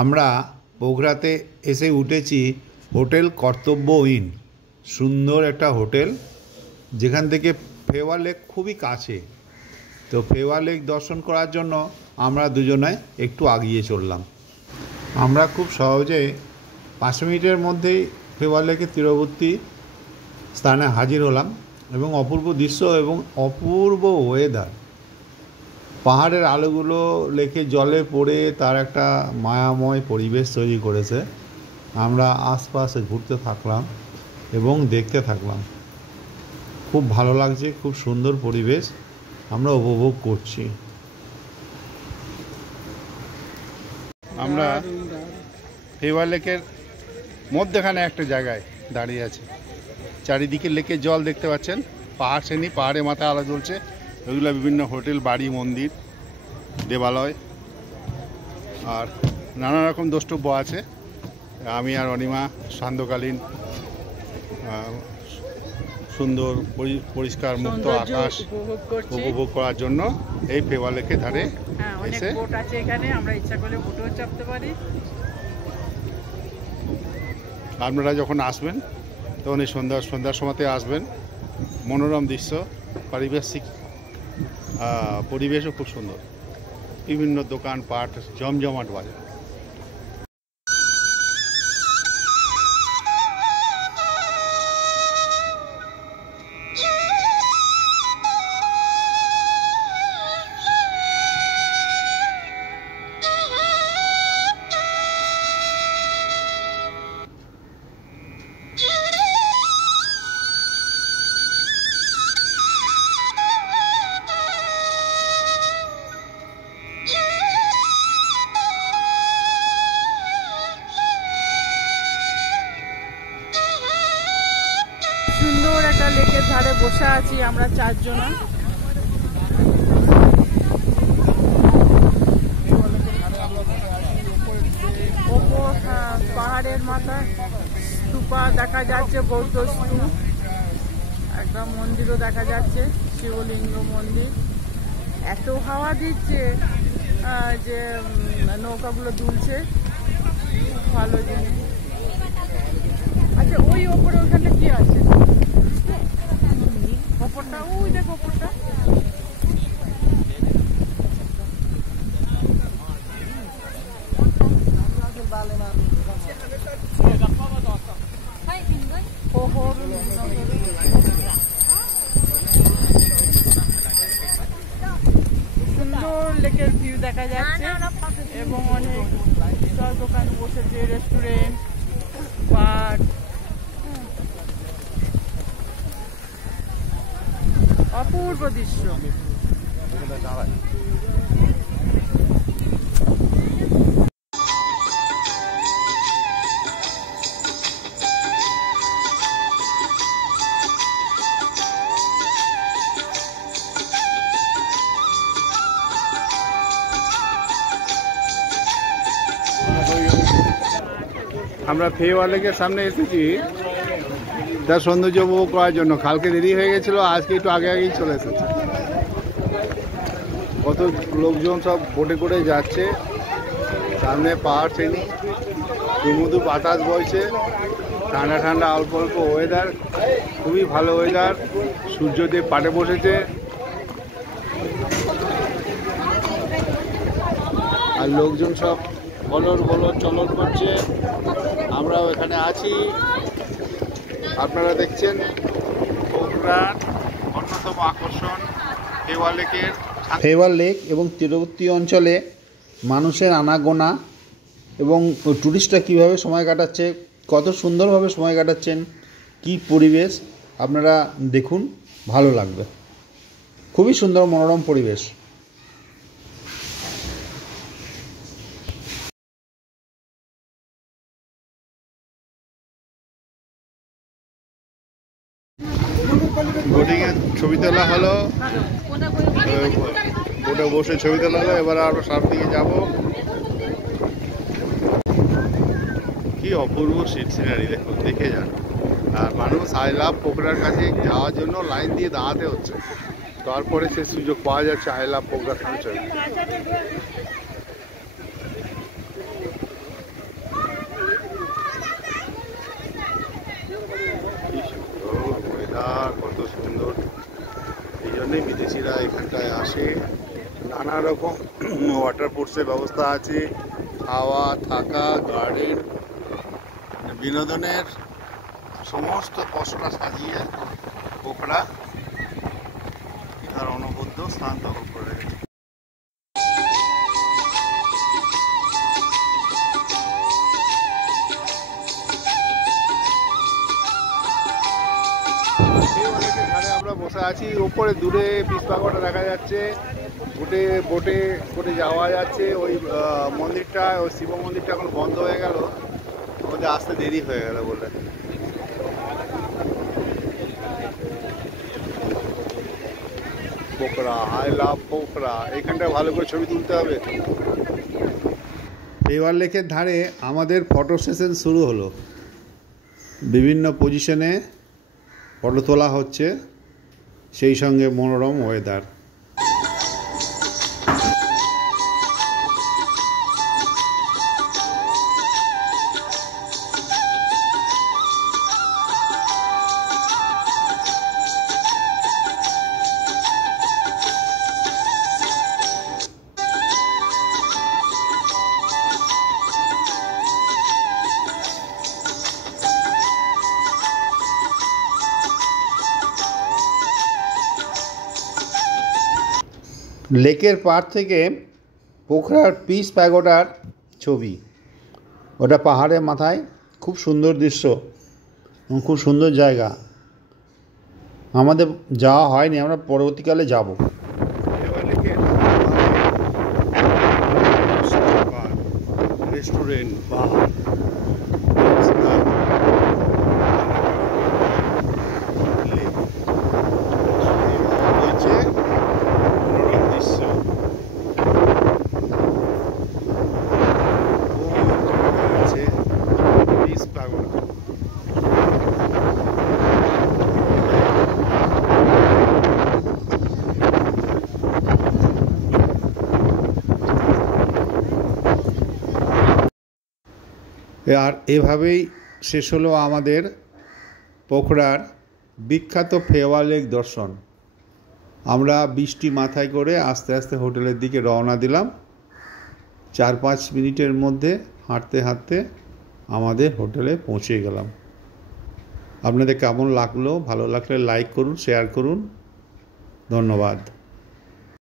আমরা বগুড়াতে এসে উঠেছি হোটেল কর্তব্য ইন। সুন্দর একটা হোটেল, যেখান থেকে ফেওয়া লেক খুবই কাছে। তো ফেওয়া লেক দর্শন করার জন্য আমরা দুজনে একটু আগিয়ে চললাম। আমরা খুব সহজে 5 মিনিটের মধ্যেই ফেওয়া লেকের তীরবর্তী স্থানে হাজির হলাম এবং অপূর্ব দৃশ্য এবং অপূর্ব ওয়েদার। পাহাড়ের আলোগুলো লেকের জলে পড়ে তার একটা মায়াময় পরিবেশ তৈরি করেছে। আমরা আশপাশে ঘুরতে থাকলাম এবং দেখতে থাকলাম। খুব ভালো লাগছে, খুব সুন্দর পরিবেশ আমরা উপভোগ করছি। আমরা ফেওয়া লেকের মধ্যখানে একটা জায়গায় দাঁড়িয়ে আছি। চারিদিকে লেকের জল দেখতে পাচ্ছেন, পাহাড় শ্রেণী, পাহাড়ের মাথায় আলো জ্বলছে। ওইগুলো বিভিন্ন হোটেল, বাড়ি, মন্দির, দেবালয় আর নানা রকম দ্রষ্টব্য আছে। আমি আর অনিমা সান্ধ্যকালীন সুন্দর পরিষ্কার মুক্ত আকাশ উপভোগ করার জন্য এই ফেওয়া লেকের ধারে এসে আমরা ইচ্ছা করলে বোটও চাপতে পারি। আপনারা যখন আসবেন তখন এই সন্ধ্যার সময়তে আসবেন। মনোরম দৃশ্য, পারিপার্শ্বিক পরিবেশও খুব সুন্দর। বিভিন্ন দোকানপাট, জমজমাট বাজার। সুন্দর একটা লেকের ধারে বসে আছি আমরা 4 জন। ওপর পাহাড়ের মাথায় স্তূপা দেখা যাচ্ছে, বৌদ্ধ স্তূপ। একটা মন্দিরও দেখা যাচ্ছে, শিবলিঙ্গ মন্দির। এত হাওয়া দিচ্ছে যে নৌকাগুলো দুলছে, খুব ভালো জিনিস। আচ্ছা, ওই ওপরে ওখানটা কি আছে? ওপরটা, ওই দেখো ওপরটা। সুন্দর লেকের ভিউ দেখা যাচ্ছে এবং অনেক দোকান বসেছে, রেস্টুরেন্ট, পার্ক। অপূর্ব দৃশ্য। আমরা ফেওয়া লেকের সামনে এসেছি তার সৌন্দর্য উপভোগ করার জন্য। কালকে দেরি হয়ে গেছিলো, আজকে একটু আগেই চলে এসেছে। কত লোকজন সব বোটে করে যাচ্ছে, সামনে পাহাড় শ্রেণী, সমুদ্র বাতাস বইছে, ঠান্ডা ঠান্ডা অল্প অল্প ওয়েদার, খুবই ভালো ওয়েদার। সূর্যদেব পাটে বসেছে আর লোকজন সব বলর চলন করছে। আমরাও এখানে আছি। আপনারা দেখছেন বগুড়ার অন্যতম আকর্ষণ ফেওয়া লেক এবং তীরবর্তী অঞ্চলে মানুষের আনাগোনা এবং টুরিস্টরা কীভাবে সময় কাটাচ্ছে, কত সুন্দরভাবে সময় কাটাচ্ছেন, কি পরিবেশ আপনারা দেখুন, ভালো লাগবে। খুবই সুন্দর মনোরম পরিবেশ। বোটিংয়ের ছবি তোলা হলো, বোটে বসে ছবি তোলা হলো। এবার আরো সামনের দিকে যাব। কি অপূর্ব সিনারি দেখুন, দেখে যান। আর মানুষ আই লাভ পোখরার কাছে যাওয়ার জন্য লাইন দিয়ে দাঁড়াতে হচ্ছে। তারপরে সে সুযোগ পাওয়া যাচ্ছে আই লাভ পোখরা পৌঁছানো। নানা রকম ওয়াটার স্পোর্টসের ব্যবস্থা আছে, খাওয়া থাকা গার্ডেন বিনোদনের সমস্ত পশরা সাজিয়ে পোখরা তার অনবদ্য স্থান দখল করে রেখেছে। আমরা বসে আছি, উপরে দূরে পিসপাগোটা দেখা যাচ্ছে, বোটে করে যাওয়া যাচ্ছে। ওই মন্দিরটা, ওই শিব মন্দিরটা এখন বন্ধ হয়ে গেল, আমাদের আসতে দেরি হয়ে গেল বলে। পোখরা, আই লাভ পোখরা, এইখানটা ভালো করে ছবি তুলতে হবে। ফেওয়ার লেকের ধারে আমাদের ফটো সেশন শুরু হলো, বিভিন্ন পজিশনে ফটো তোলা হচ্ছে, সেই সঙ্গে মনোরম ওয়েদার। লেকের পাড় থেকে পোখরার পিস প্যাগোডার ছবি, ওটা পাহাড়ের মাথায়, খুব সুন্দর দৃশ্য, খুব সুন্দর জায়গা। আমাদের যাওয়া হয়নি, আমরা পরবর্তীকালে যাব। রেস্টুরেন্ট, পাহাড়, আর এভাবেই শেষ হলো আমাদের পোখরার বিখ্যাত ফেওয়ার লেক দর্শন। আমরা বৃষ্টি মাথায় করে আস্তে আস্তে হোটেলের দিকে রওনা দিলাম। 4-5 মিনিটের মধ্যে হাঁটতে হাঁটতে আমাদের হোটেলে পৌঁছে গেলাম। আপনাদের কেমন লাগলো? ভালো লাগলে লাইক করুন, শেয়ার করুন। ধন্যবাদ।